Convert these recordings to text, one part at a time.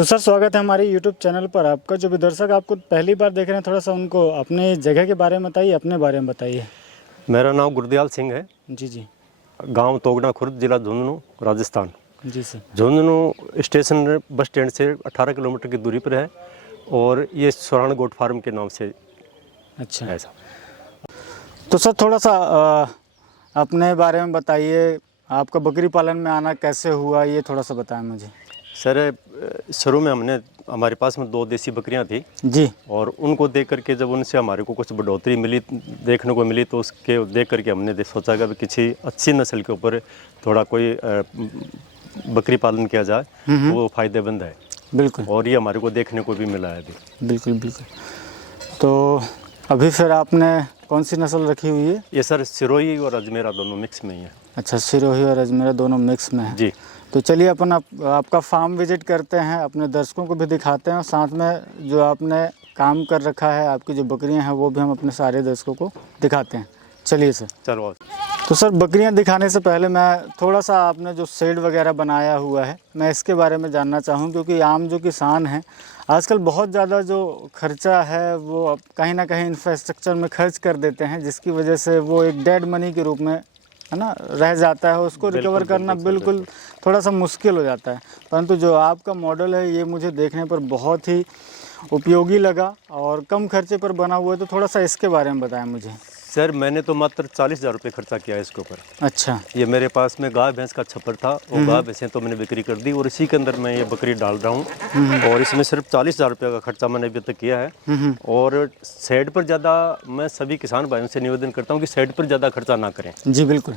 तो सर स्वागत है हमारे YouTube चैनल पर आपका। जो भी दर्शक आपको पहली बार देख रहे हैं, थोड़ा सा उनको अपने जगह के बारे में बताइए, अपने बारे में बताइए। मेरा नाम गुरदयाल सिंह है। जी जी। गांव तोगना खुर्द, जिला झुंझुनू, राजस्थान। जी sir. Jhunjhunu station bus stand से 18 किलोमीटर की दूरी पर है और ये स्वर्ण गोट फार्म के नाम से अच्छा है ऐसा। तो सर थोड़ा सा अपने बारे में बताइए, आपका बकरी पालन में आना कैसे हुआ, ये थोड़ा सा बताएं मुझे। सर शुरू में हमारे पास में 2 देसी बकरियां थी जी। और उनको देख करके जब उनसे हमारे को कुछ बढ़ोतरी मिली, देखने को मिली, तो उसके देख करके हमने सोचा कि किसी अच्छी नस्ल के ऊपर थोड़ा कोई बकरी पालन किया जाए तो वो फ़ायदेमंद है। बिल्कुल। और ये हमारे को देखने को भी मिला है अभी। बिल्कुल बिल्कुल। तो अभी फिर आपने कौन सी नस्ल रखी हुई है? ये सर सिरोही और अजमेरा दोनों मिक्स में ही है। अच्छा, सिरोही और अजमेरा दोनों मिक्स में है जी। तो चलिए अपन आपका फार्म विजिट करते हैं, अपने दर्शकों को भी दिखाते हैं और साथ में जो आपने काम कर रखा है, आपकी जो बकरियां हैं, वो भी हम अपने सारे दर्शकों को दिखाते हैं। चलिए सर। चलो। तो सर बकरियां दिखाने से पहले मैं थोड़ा सा, आपने जो शेड वगैरह बनाया हुआ है, मैं इसके बारे में जानना चाहूँ, क्योंकि आम जो किसान हैं आजकल बहुत ज़्यादा जो खर्चा है वो कहीं ना कहीं इंफ्रास्ट्रक्चर में खर्च कर देते हैं, जिसकी वजह से वो एक डेड मनी के रूप में है ना रह जाता है। उसको रिकवर करना बिल्कुल थोड़ा सा मुश्किल हो जाता है। परंतु जो आपका मॉडल है ये मुझे देखने पर बहुत ही उपयोगी लगा और कम खर्चे पर बना हुआ है। तो थोड़ा सा इसके बारे में बताएं मुझे। सर मैंने तो मात्र 40,000 रुपये खर्चा किया है इसके ऊपर। अच्छा। ये मेरे पास में गाय भैंस का छप्पर था, वो गाय भैंसें तो मैंने बिक्री कर दी और इसी के अंदर मैं ये बकरी डाल रहा हूँ और इसमें सिर्फ 40,000 रुपये का खर्चा मैंने अभी तक किया है। और शेड पर ज़्यादा मैं सभी किसान भाइयों से निवेदन करता हूँ कि शेड पर ज़्यादा खर्चा ना करें। जी बिल्कुल।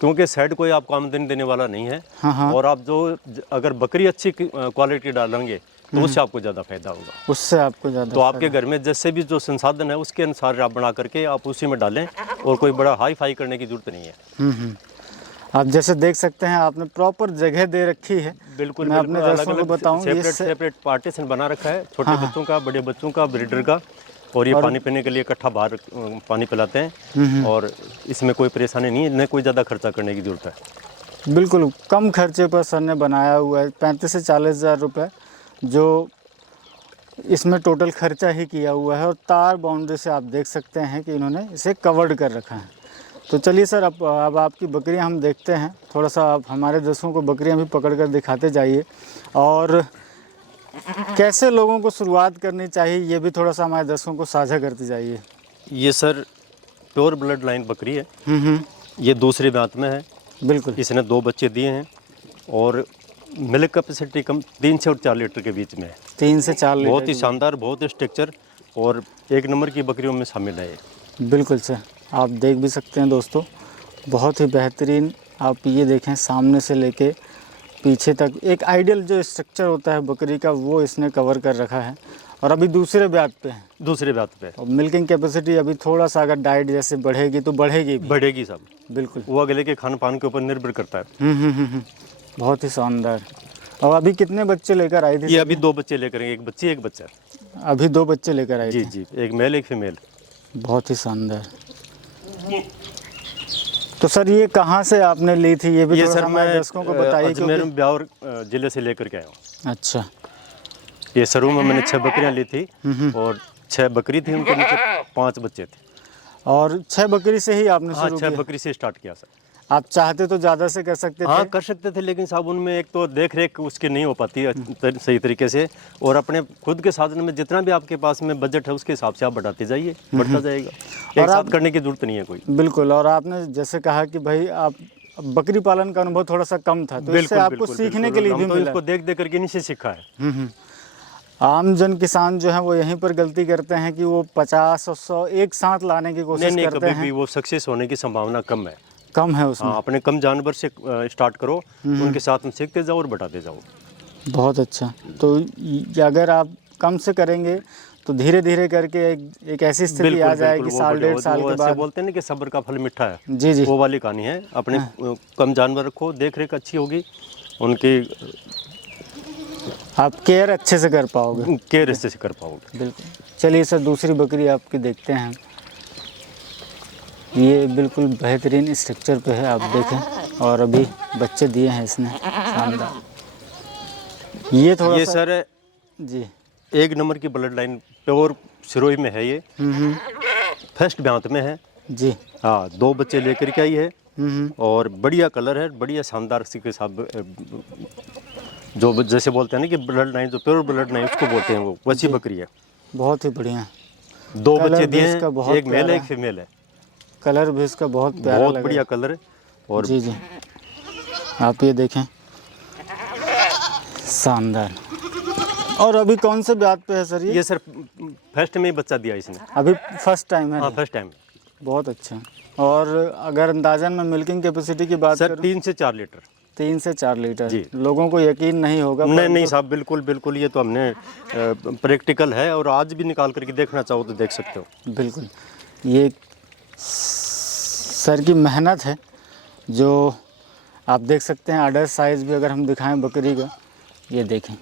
क्योंकि शेड कोई आपको आमदनी देने वाला नहीं है। हाँ। और आप जो अगर बकरी अच्छी क्वालिटी डालेंगे तो उससे आपको ज़्यादा फायदा होगा। उससे आपको ज़्यादा तो आपके घर में जैसे भी जो संसाधन है उसके अनुसार आप बना करके आप उसी में डालें और कोई बड़ा हाई फाई करने की जरूरत नहीं है। आप जैसे देख सकते हैं, आपने प्रॉपर जगह दे रखी है। बिल्कुल। मैं अपने दर्शकों को बताऊं, सेपरेट पार्टीशन बना रखा है, छोटे बच्चों का, बड़े बच्चों का, ब्रीडर का। और ये पानी पीने के लिए इकट्ठा बाहर पानी पिलाते हैं और इसमें कोई परेशानी नहीं है, न कोई ज़्यादा खर्चा करने की ज़रूरत है। बिल्कुल कम खर्चे पर सर ने बनाया हुआ है। 35 से 40,000 रुपये जो इसमें टोटल खर्चा ही किया हुआ है। और तार बाउंड्री से आप देख सकते हैं कि इन्होंने इसे कवर्ड कर रखा है। तो चलिए सर, अब आपकी बकरियां हम देखते हैं। थोड़ा सा आप हमारे दर्शकों को बकरियां भी पकड़ कर दिखाते जाइए और कैसे लोगों को शुरुआत करनी चाहिए ये भी थोड़ा सा हमारे दर्शकों को साझा करते जाइए। ये सर प्योर ब्लड लाइन बकरी है। ये दूसरे दांत में है। बिल्कुल। इसने 2 बच्चे दिए हैं और मिल्क कैपेसिटी कम 3 से और 4 लीटर के बीच में है। 3 से 4 लीटर। बहुत ही शानदार, बहुत ही स्ट्रक्चर और 1 नंबर की बकरियों में शामिल है। बिल्कुल सर, आप देख भी सकते हैं दोस्तों, बहुत ही बेहतरीन। आप ये देखें, सामने से लेके पीछे तक एक आइडियल जो स्ट्रक्चर होता है बकरी का, वो इसने कवर कर रखा है। और अभी दूसरे ब्यात पे है। दूसरे ब्यात पे। और मिल्किंग कैपेसिटी अभी थोड़ा सा अगर डाइट जैसे बढ़ेगी तो बढ़ेगी भी। बढ़ेगी साहब। बिल्कुल। वो अगले के खान पान के ऊपर निर्भर करता है। बहुत ही शानदार। और अभी कितने बच्चे लेकर आई थी? ये अभी 2 बच्चे लेकर आए, 1 बच्ची 1 बच्चा। अभी 2 बच्चे लेकर आई जी थी। जी, एक मेल एक फीमेल। बहुत ही शानदार। तो सर ये कहाँ से आपने ली थी, ये भी ये थोड़ा सर सा हमारे दर्शकों को बताइए। अजमेर ब्यावर जिले से लेकर के आया हूँ। अच्छा। ये शुरू में मैंने 6 बकरियां ली थी और 6 बकरी थी, उनके नीचे 5 बच्चे थे। और 6 बकरी से ही आपने शुरू किया? 6 बकरी से स्टार्ट किया सर। आप चाहते तो ज़्यादा से कर सकते थे? हाँ कर सकते थे, लेकिन साहब उनमें एक तो देख रेख उसकी नहीं हो पाती सही तरीके से। और अपने खुद के साधन में जितना भी आपके पास में बजट है उसके हिसाब से आप बढ़ाते जाइए, बढ़ता जाएगा। एक साथ करने की जरूरत नहीं है कोई। बिल्कुल। और आपने जैसे कहा कि भाई आप बकरी पालन का अनुभव थोड़ा सा कम था, तो इससे आपको सीखने के लिए भी मिला। इसको देख देख करके इन्हीं से सीखा है। आम जन किसान जो है वो यहीं पर गलती करते हैं कि वो 50 और 100 एक साथ लाने की कोशिश करते हैं। कभी भी वो सक्सेस होने की संभावना कम है। कम है उसमें। हाँ, अपने कम जानवर से स्टार्ट करो, उनके साथ में सीखते जाओ और बढ़ाते जाओ। बहुत अच्छा। तो अगर आप कम से करेंगे तो धीरे धीरे करके एक ऐसी स्थिति आ जाएगी, साल 1.5 साल के बाद। बोलते हैं ना कि सब्र का फल मीठा है। जी जी, वो वाली कहानी है। अपने कम जानवर रखो, देख रेख अच्छी होगी, उनकी आप केयर अच्छे से कर पाओगे। केयर अच्छे से कर पाओगे। बिल्कुल। चलिए सर, दूसरी बकरी आपकी देखते हैं। ये बिल्कुल बेहतरीन स्ट्रक्चर पे है, आप देखें। और अभी बच्चे दिए हैं इसने, शानदार। ये थोड़ा ये सर जी। एक नंबर की ब्लड लाइन प्योर सिरोही में है ये, फर्स्ट ब्यांत में है जी। हाँ। 2 बच्चे लेकर के आई है हम्म। और बढ़िया कलर है, बढ़िया शानदार सी के साथ जो जैसे बोलते हैं ना कि ब्लड लाइन, जो प्योर ब्लड लाइन उसको बोलते हैं, वो वैसी जी। बकरी है। बहुत ही बढ़िया। 2 कलर बच्चे भी दिए इसका हैं, बहुत एक मेल है प्यारा एक फीमेल है। कलर भी इसका बहुत प्यारा बहुत लग बढ़िया रहा कलर है। है। और जी जी, आप ये देखें, शानदार। और अभी कौन से ब्यात पे है सर ये? ये सर फर्स्ट में ही बच्चा दिया इसने। अभी फर्स्ट टाइम है? हाँ जी। First time. बहुत अच्छा। और अगर अंदाजन में मिल्किंग कैपेसिटी की बात सर करूं, 3 से 4 लीटर। 3 से 4 लीटर। जी। लोगों को यकीन नहीं होगा। नहीं नहीं साहब, बिल्कुल बिल्कुल, ये तो हमने प्रैक्टिकल है और आज भी निकाल करके देखना चाहो तो देख सकते हो। बिल्कुल, ये सर की मेहनत है जो आप देख सकते हैं। अडर साइज़ भी अगर हम दिखाएं बकरी का, ये देखें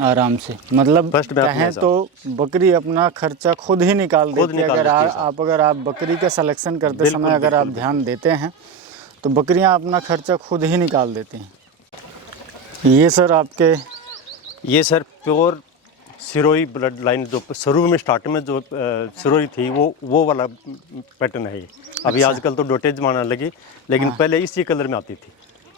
आराम से, मतलब फर्स्ट बैच में कहें है तो बकरी अपना खर्चा खुद ही निकाल देती है। अगर अगर आप बकरी का सिलेक्शन करते बिल्कुल, समय अगर आप बिल्कुल, ध्यान देते हैं तो बकरियां अपना खर्चा खुद ही निकाल देती हैं। ये सर आपके, ये sir pure Sirohi blood line, जो शुरू में स्टार्ट में जो सिरोही थी वो वाला पैटर्न है ये। अभी आजकल तो डोटेज मारने लगी, लेकिन पहले इसी कलर में आती थी।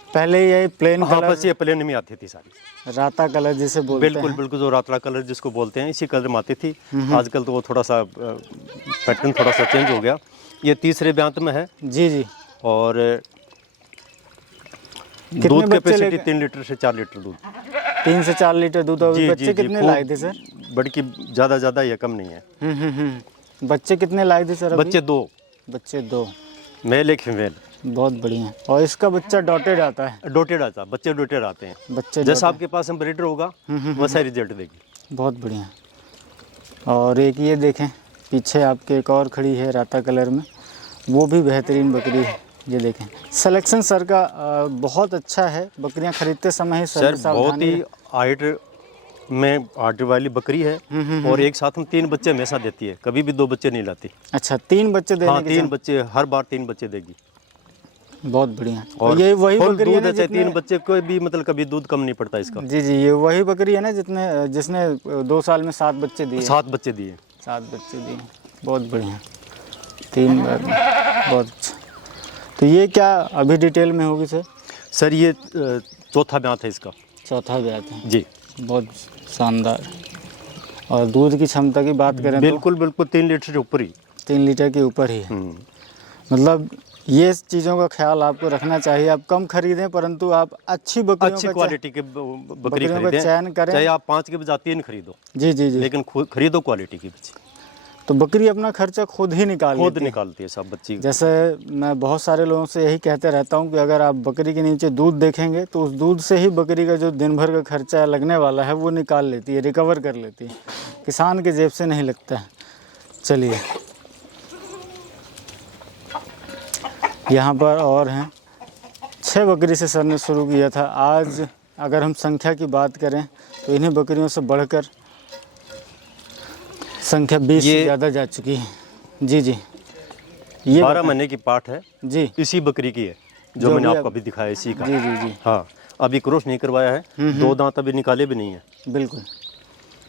पहले ये प्लेन हाँ कलर, बस ये प्लेन में आती थी सारी, राता कलर जिसे बोलते बिल्कुल हैं। बिल्कुल, जो रातरा कलर जिसको बोलते हैं, इसी कलर में आती थी। आजकल तो वो थोड़ा सा पैटर्न थोड़ा सा चेंज हो गया। ये तीसरे ब्यांत में है जी जी। और कितने दूध बच्चे कैपेसिटी 3 लीटर से 4 लीटर दूध। 3 से 4 लीटर दूध। और जी बच्चे जी कितने खूब लाए थे सर? बड़की ज़्यादा ये कम नहीं है। बच्चे कितने लाए थे सर अभी? बच्चे 2, बच्चे 2, मेल एक फीमेल। बहुत बढ़िया। और इसका बच्चा डॉटेड आता है? डोटेड आता, बच्चे डोटेड आते हैं। बच्चे जैसा dotted। आपके पास हम ब्रीडर होगा वैसा रिजल्ट देगी। बहुत बढ़िया। और एक ये देखें, पीछे आपके एक और खड़ी है राता कलर में, वो भी बेहतरीन बकरी है। ये देखें, सिलेक्शन सर का बहुत अच्छा है। बकरियां खरीदते समय ही सर बहुत ही हाइट में हाइट वाली बकरी है और एक साथ में 3 बच्चे हमेशा देती है, कभी भी 2 बच्चे नहीं लाती। अच्छा, 3 बच्चे देने हाँ की 3 बच्चे, हर बार 3 बच्चे देगी। बहुत बढ़िया। और ये वही फुल बकरी है दूध ना है, चाहे 3 जितने, बच्चे कोई भी, मतलब कभी दूध कम नहीं पड़ता इसका। जी जी, ये वही बकरी है ना जिसने 2 साल में 7 बच्चे दिए? 7 बच्चे दिए। 7 बच्चे दिए, बहुत बढ़िया। 3 बार में, बहुत अच्छा। तो ये क्या अभी डिटेल में होगी सर? सर ये चौथा ब्यांत है इसका। चौथा ब्यात है जी, बहुत शानदार। और दूध की क्षमता की बात करें बिल्कुल बिल्कुल 3 लीटर से ऊपर ही। 3 लीटर के ऊपर ही है। मतलब ये चीज़ों का ख्याल आपको रखना चाहिए। आप कम खरीदें परंतु आप अच्छी अच्छी क्वालिटी के बकरी बकरियों का खरीदें, चयन करें। चाहे आप 5 के बजाय 3 खरीदो, जी जी जी। लेकिन खरीदो क्वालिटी की बच्ची। तो बकरी अपना खर्चा खुद ही खुद निकालती है सब बच्ची। जैसे मैं बहुत सारे लोगों से यही कहते रहता हूँ कि अगर आप बकरी के नीचे दूध देखेंगे तो उस दूध से ही बकरी का जो दिन भर का खर्चा लगने वाला है वो निकाल लेती है, रिकवर कर लेती है। किसान के जेब से नहीं लगता है। चलिए, यहाँ पर और हैं। 6 बकरी से सर ने शुरू किया था। आज अगर हम संख्या की बात करें तो इन्हीं बकरियों से बढ़कर संख्या 20 से ज़्यादा जा चुकी है। जी जी, ये 12 महीने की पाठ है जी, इसी बकरी की है जो मैंने आपको अभी दिखाया, इसी का। जी जी जी, हाँ, अभी क्रॉस नहीं करवाया है, 2 दांत अभी निकाले भी नहीं है। बिल्कुल,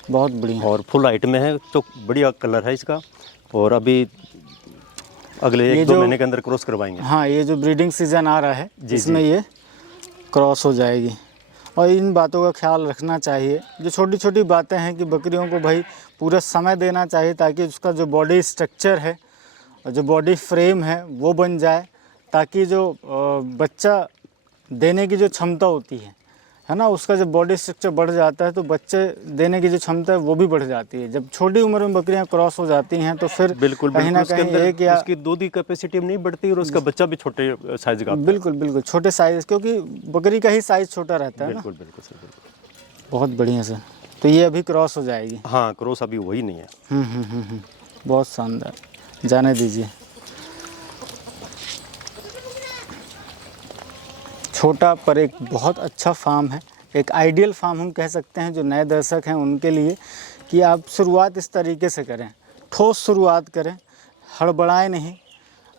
बहुत बढ़िया। और फुल हाइट में है, तो बढ़िया कलर है इसका। और अभी अगले 1-2 महीने के अंदर क्रॉस करवाएंगे। हाँ, ये जो ब्रीडिंग सीजन आ रहा है इसमें ये क्रॉस हो जाएगी। और इन बातों का ख्याल रखना चाहिए। जो छोटी छोटी बातें हैं कि बकरियों को भाई पूरा समय देना चाहिए ताकि उसका जो बॉडी स्ट्रक्चर है और जो बॉडी फ्रेम है वो बन जाए, ताकि जो बच्चा देने की जो क्षमता होती है ना, उसका जब बॉडी स्ट्रक्चर बढ़ जाता है तो बच्चे देने की जो क्षमता है वो भी बढ़ जाती है। जब छोटी उम्र में बकरियां क्रॉस हो जाती हैं तो फिर बिल्कुल कहीं ना कहीं एक या उसकी दूध की कैपेसिटी नहीं बढ़ती और उसका बच्चा भी छोटे साइज का आता है। बिल्कुल बिल्कुल छोटे साइज, क्योंकि बकरी का ही साइज छोटा रहता है ना। बिल्कुल बिल्कुल सर, बिल्कुल। बहुत बढ़िया सर। तो ये अभी क्रॉस हो जाएगी? हाँ, क्रॉस अभी वही नहीं है। बहुत शानदार, जाने दीजिए। छोटा पर एक बहुत अच्छा फार्म है, एक आइडियल फार्म हम कह सकते हैं जो नए दर्शक हैं उनके लिए, कि आप शुरुआत इस तरीके से करें, ठोस शुरुआत करें, हड़बड़ाएं नहीं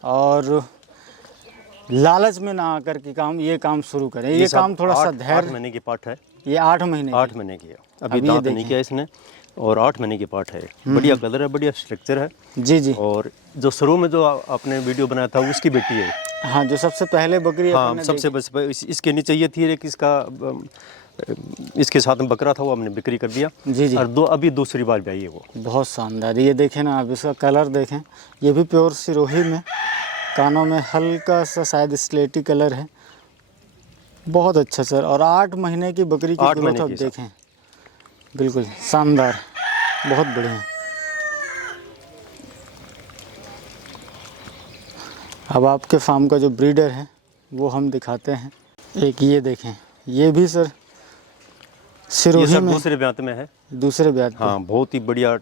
और लालच में ना आकर के ये काम शुरू करें। ये काम थोड़ा सा 8 धैर्य, महीने की पाठ है। ये 8 महीने 8 महीने की है। अभी अभी ये दांत नहीं देखें। किया इसने, और 8 महीने की पाठ है। बढ़िया कलर है, बढ़िया स्ट्रक्चर है। जी जी। और जो शुरू में जो आपने वीडियो बनाया था उसकी बेटी है। हाँ, जो सबसे पहले बकरी अपन हाँ, ने सबसे बस इसके नीचे ये थी एक इसका इसके साथ में बकरा था, वो हमने बिक्री कर दिया। जी जी। और अभी दूसरी बार भी आई है वो। बहुत शानदार। ये देखें ना आप, इसका कलर देखें, ये भी प्योर सिरोही में, कानों में हल्का सा शायद स्लेटी कलर है। बहुत अच्छा सर। और 8 महीने की बकरी की 8 ग्रोथ महीने आप की, सर। देखें, बिल्कुल शानदार, बहुत बढ़िया। अब आपके फार्म का जो ब्रीडर है वो हम दिखाते हैं। एक ये देखें, ये भी सर ये सिरोही सब में दूसरे ब्यात में है। दूसरे ब्याज पे। हाँ, बहुत ही बढ़िया।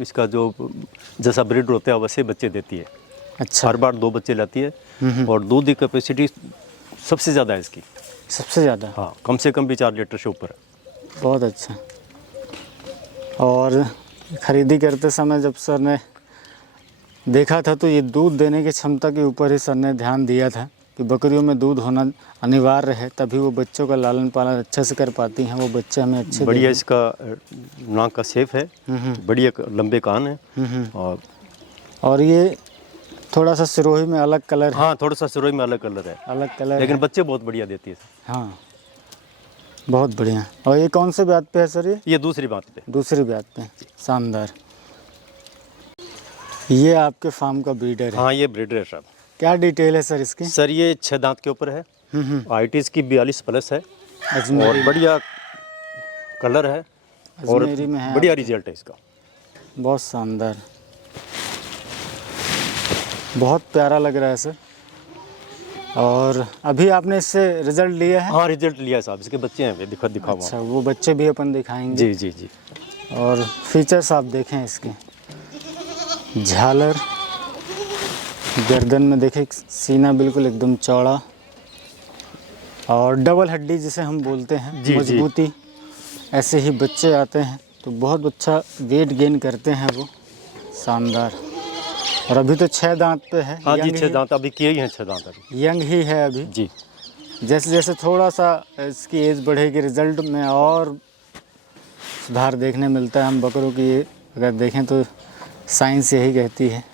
इसका जो जैसा ब्रीड होता है वैसे बच्चे देती है। अच्छा, हर बार 2 बच्चे लाती है। और दूध की कैपेसिटी सबसे ज़्यादा है इसकी। सबसे ज़्यादा। हाँ, कम से कम भी 4 लीटर से ऊपर है। बहुत अच्छा। और ख़रीदी करते समय जब सर ने देखा था तो ये दूध देने की क्षमता के ऊपर ही सर ने ध्यान दिया था कि बकरियों में दूध होना अनिवार्य है, तभी वो बच्चों का लालन पालन अच्छे से कर पाती हैं, वो बच्चे हमें अच्छे बढ़िया देंगे। इसका नाक का शेप है, बढ़िया लंबे कान है। और ये थोड़ा सा सिरोही में अलग कलर है। हाँ, थोड़ा सा सिरोही में अलग कलर है, अलग कलर लेकिन है। बच्चे बहुत बढ़िया देती है। हाँ, बहुत बढ़िया। और ये कौन से ब्याज पे है सर? ये दूसरी बात पे। दूसरी ब्याज पे। शानदार। ये आपके फार्म का ब्रीडर है। हाँ, ये ब्रीडर है साहब। क्या डिटेल है सर इसकी? सर ये 6 दांत के ऊपर है। हाइट इसकी 42 प्लस है। अजमेरी और बढ़िया कलर है, और अजमेरी में है। बढ़िया रिजल्ट है इसका। बहुत शानदार, बहुत प्यारा लग रहा है सर। और अभी आपने इससे रिजल्ट लिया है? हाँ, रिजल्ट लिया है साहब। इसके बच्चे हैं, दिखा हुआ। अच्छा, वो बच्चे भी अपन दिखाएंगे। जी जी जी। और फीचर्स आप देखें इसके, झालर, गर्दन में देखें सीना बिल्कुल एकदम चौड़ा, और डबल हड्डी जिसे हम बोलते हैं, जी, जी। मजबूती। ऐसे ही बच्चे आते हैं तो बहुत अच्छा वेट गेन करते हैं वो। शानदार। और अभी तो 6 दांत पे है। हाँ जी, यंग 6 दांत अभी किए ही हैं। 6 दांत अभी यंग ही है अभी। जी। जैसे जैसे थोड़ा सा इसकी एज बढ़ेगी, रिजल्ट में और सुधार देखने मिलता है। हम बकरों की अगर देखें तो साइंस यही कहती है।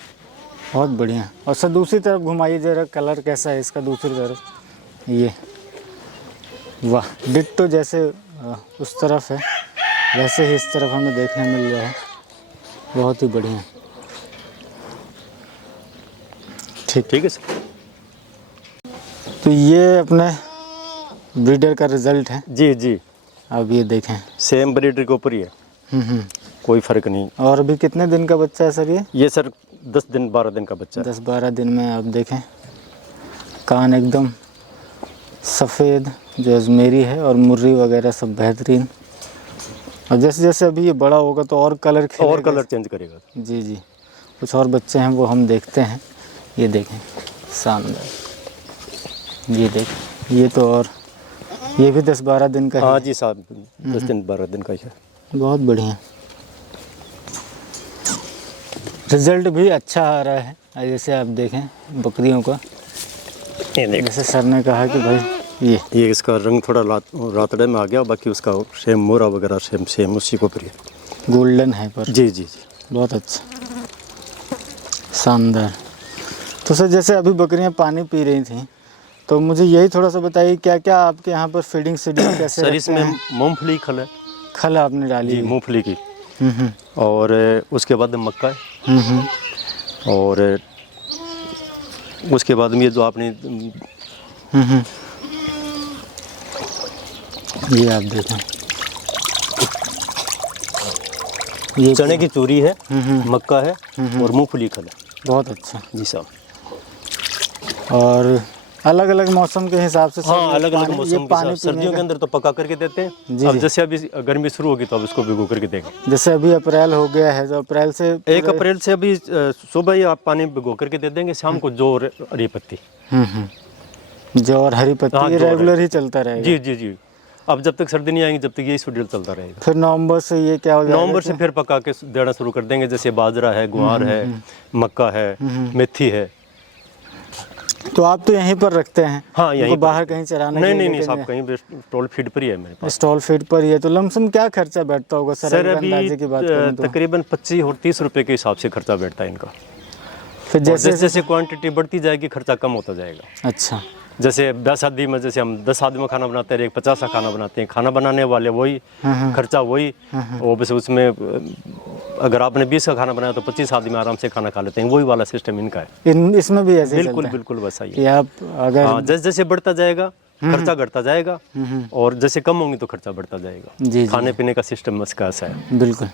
बहुत बढ़िया। और सर दूसरी तरफ घुमाइए जरा, कलर कैसा है इसका दूसरी तरफ? ये वाह, डिट्टो जैसे उस तरफ है वैसे ही इस तरफ हमें देखने मिल रहा है। बहुत ही बढ़िया। ठीक है सर। तो ये अपने ब्रीडर का रिजल्ट है। जी जी। अब ये देखें, सेम ब्रीडर के ऊपर ही है। कोई फ़र्क नहीं। और अभी कितने दिन का बच्चा है सर ये? ये सर 10 दिन 12 दिन का बच्चा है। 10-12 दिन में। आप देखें, कान एकदम सफ़ेद जो अजमेरी है, और मुर्री वगैरह सब बेहतरीन। और जैसे जैसे अभी ये बड़ा होगा तो और कलर खिलेगा। और कलर चेंज करेगा। जी जी। कुछ और बच्चे हैं वो हम देखते हैं। ये देखें, शानदार। ये देखें, ये तो और ये भी 10-12 दिन का हाँ है। जी साहब, 10 दिन 12 दिन का ही है। बहुत बढ़िया। रिजल्ट भी अच्छा आ रहा है। जैसे आप देखें बकरियों का, जैसे सर ने कहा कि भाई ये इसका रंग थोड़ा रातड़े में आ गया, बाकी उसका सेम मोरा वगैरह सेम उसी को पर गोल्डन है पर। जी जी जी। बहुत अच्छा, शानदार। तो सर जैसे अभी बकरियां पानी पी रही थी, तो मुझे यही थोड़ा सा बताइए क्या क्या आपके यहाँ पर फीडिंग शेड्यूल कैसे सर रखते इसमें हैं? मूंगफली खल है। खल आपने डाली जी, है? मूंगफली की। और उसके बाद मक्का है। और उसके बाद में ये जो आपने ये आप देखें, ये चने की चूरी है, मक्का है, और मूंगफली खल है। बहुत अच्छा जी साहब। और अलग अलग मौसम के हिसाब से हाँ, अलग अलग ये मौसम के पानी साथ। सर्दियों के अंदर तो पका करके देते हैं। जी, अब जी। जैसे अभी गर्मी शुरू होगी तो अब इसको भिगो करके देंगे। जैसे अभी अप्रैल हो गया है, तो अप्रैल से 1 अप्रैल से अभी सुबह ही आप पानी भिगो करके दे देंगे, शाम को जौ और हरी पत्ती। जौ और हरी हाँ, पत्ती जौ और रेगुलर हरी ही चलता रहेगा। जी जी जी। अब जब तक सर्दी नहीं आएगी जब तक यही शेड्यूल चलता रहेगा। फिर नवंबर से ये क्या हो जाएगा? नवंबर से फिर पका के देना शुरू कर देंगे। जैसे बाजरा है, गुआर है, मक्का है, मेथी है। तो आप तो यहीं पर रखते हैं? हाँ, यहीं उनको पर। बाहर कहीं चराने के लिए नहीं लेके साहब, कहीं स्टॉल फीड पर ही है मेरे पास। स्टॉल फीड पर ही है। तो लमसम क्या खर्चा बैठता होगा सर, सर अगर अभी अंदाजे की बात करूं तो? तकरीबन 25 और 30 रुपए के हिसाब से खर्चा बैठता है इनका। फिर जैसे जैसे जैसे क्वांटिटी बढ़ती जाएगी खर्चा कम होता जाएगा। अच्छा, जैसे 10 आदमी में, जैसे हम 10 आदमी में खाना बनाते हैं, एक 50 का खाना बनाते हैं, खाना बनाने वाले वही, खर्चा वही, और बस उसमें अगर आपने 20 का खाना बनाया तो 25 आदमी आराम से खाना खा लेते हैं, वही वाला सिस्टम इनका है। इसमें भी ऐसे ही बिल्कुल चलता है बिल्कुल वैसा ही कि है। आप अगर हाँ, जैसे जैसे बढ़ता जाएगा खर्चा घटता जाएगा, और जैसे कम होंगी तो खर्चा बढ़ता जाएगा। जी खाने पीने का सिस्टम उसका ऐसा है। बिल्कुल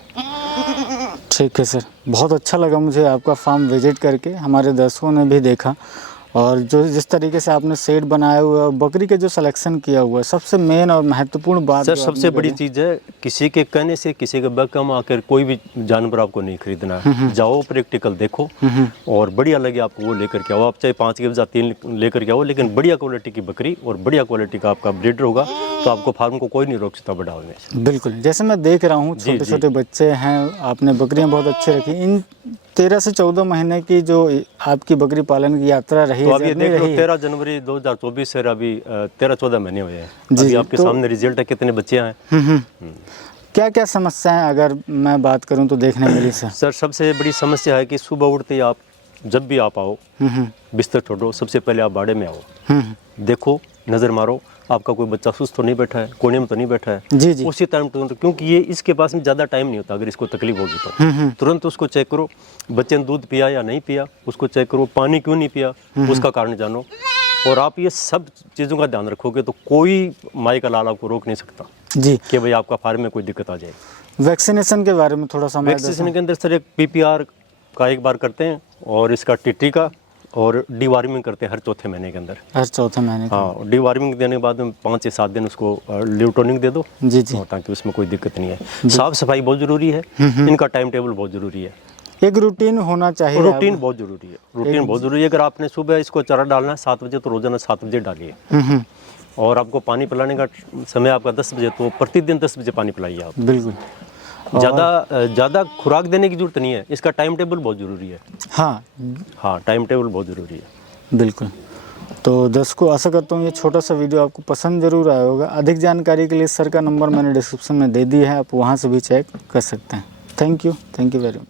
ठीक है सर, बहुत अच्छा लगा मुझे आपका फार्म विजिट करके, हमारे दर्शकों ने भी देखा, और जो जिस तरीके से आपने शेड बनाया हुआ है और बकरी के जो सिलेक्शन किया हुआ है, सबसे मेन और महत्वपूर्ण बात सर जो सबसे आपने बड़ी करी- चीज़ है, किसी के कहने से, किसी के बकम आकर कोई भी जानवर आपको नहीं खरीदना है। जाओ प्रैक्टिकल देखो और बढ़िया लगे आपको वो लेकर के आओ। आप चाहे 5 के बजाय 3 लेकर के आओ, लेकिन बढ़िया क्वालिटी की बकरी और बढ़िया क्वालिटी का आपका ब्रीडर होगा तो आपको फार्म को कोई नहीं रोक सकता बढ़ाने से। बिल्कुल, जैसे मैं देख रहा हूँ छोटे छोटे बच्चे हैं, आपने बकरियाँ बहुत अच्छी रखी। इन 13 से 14 महीने की जो आपकी बकरी पालन की यात्रा रही तो है, अब ये जर्नी देख लो, रही है, 13 जनवरी 2024 से अभी 13-14 महीने हुए हैं। जी, अभी आपके तो- सामने रिजल्ट है, कितने बच्चे हैं। क्या क्या समस्याएं अगर मैं बात करूं तो देखने मिली सर? सर सबसे बड़ी समस्या है कि सुबह उठते ही आप, जब भी आप आओ, बिस्तर छोड़ो, सबसे पहले आप बाड़े में आओ, देखो, नज़र मारो, आपका कोई बच्चा सुस्त तो नहीं बैठा है, कोने में तो नहीं बैठा है। जी जी, उसी टाइम तुरंत, क्योंकि ये इसके पास में ज़्यादा टाइम नहीं होता, अगर इसको तकलीफ होगी तो तुरंत उसको चेक करो, बच्चे ने दूध पिया या नहीं पिया उसको चेक करो, पानी क्यों नहीं पिया उसका कारण जानो, और आप ये सब चीज़ों का ध्यान रखोगे तो कोई माई का लाल आपको रोक नहीं सकता जी। कि भाई आपका फार्म में कोई दिक्कत आ जाए। वैक्सीनेशन के बारे में थोड़ा सा मैं वैक्सीनेशन के अंदर सर एक PPR का एक बार करते हैं, और इसका TT का, और डीवार्मिंग करते हैं हर चौथे महीने के अंदर। हर चौथे महीने का। हाँ, डीवार्मिंग देने के बाद में 5 से 7 दिन उसको ल्यूटोनिक दे दो, जी जी, ताकि उसमें कोई दिक्कत नहीं है। साफ सफाई बहुत ज़रूरी है, इनका टाइम टेबल बहुत ज़रूरी है, एक रूटीन होना चाहिए। रूटीन बहुत ज़रूरी है, रूटीन बहुत ज़रूरी है। अगर आपने सुबह इसको चारा डालना है 7 बजे तो रोज़ाना 7 बजे डालिए, और आपको पानी पिलाने का समय आपका 10 बजे, तो प्रतिदिन 10 बजे पानी पिलाइए आप। बिल्कुल, ज़्यादा खुराक देने की जरूरत नहीं है, इसका टाइम टेबल बहुत ज़रूरी है। हाँ हाँ, टाइम टेबल बहुत ज़रूरी है। बिल्कुल। तो दर्शकों, आशा करता हूँ ये छोटा सा वीडियो आपको पसंद जरूर आया होगा। अधिक जानकारी के लिए सर का नंबर मैंने डिस्क्रिप्शन में दे दी है, आप वहाँ से भी चेक कर सकते हैं। Thank you very much.